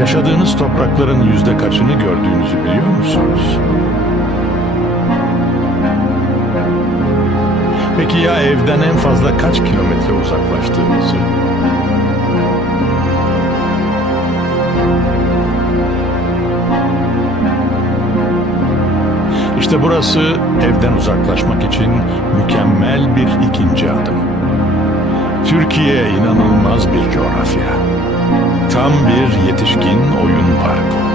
Yaşadığınız toprakların yüzde kaçını gördüğünüzü biliyor musunuz? Peki ya evden en fazla kaç kilometre uzaklaştığınızı? İşte burası evden uzaklaşmak için mükemmel bir ikinci adım. Türkiye inanılmaz bir coğrafya. Tam bir yetişkin oyun parkı.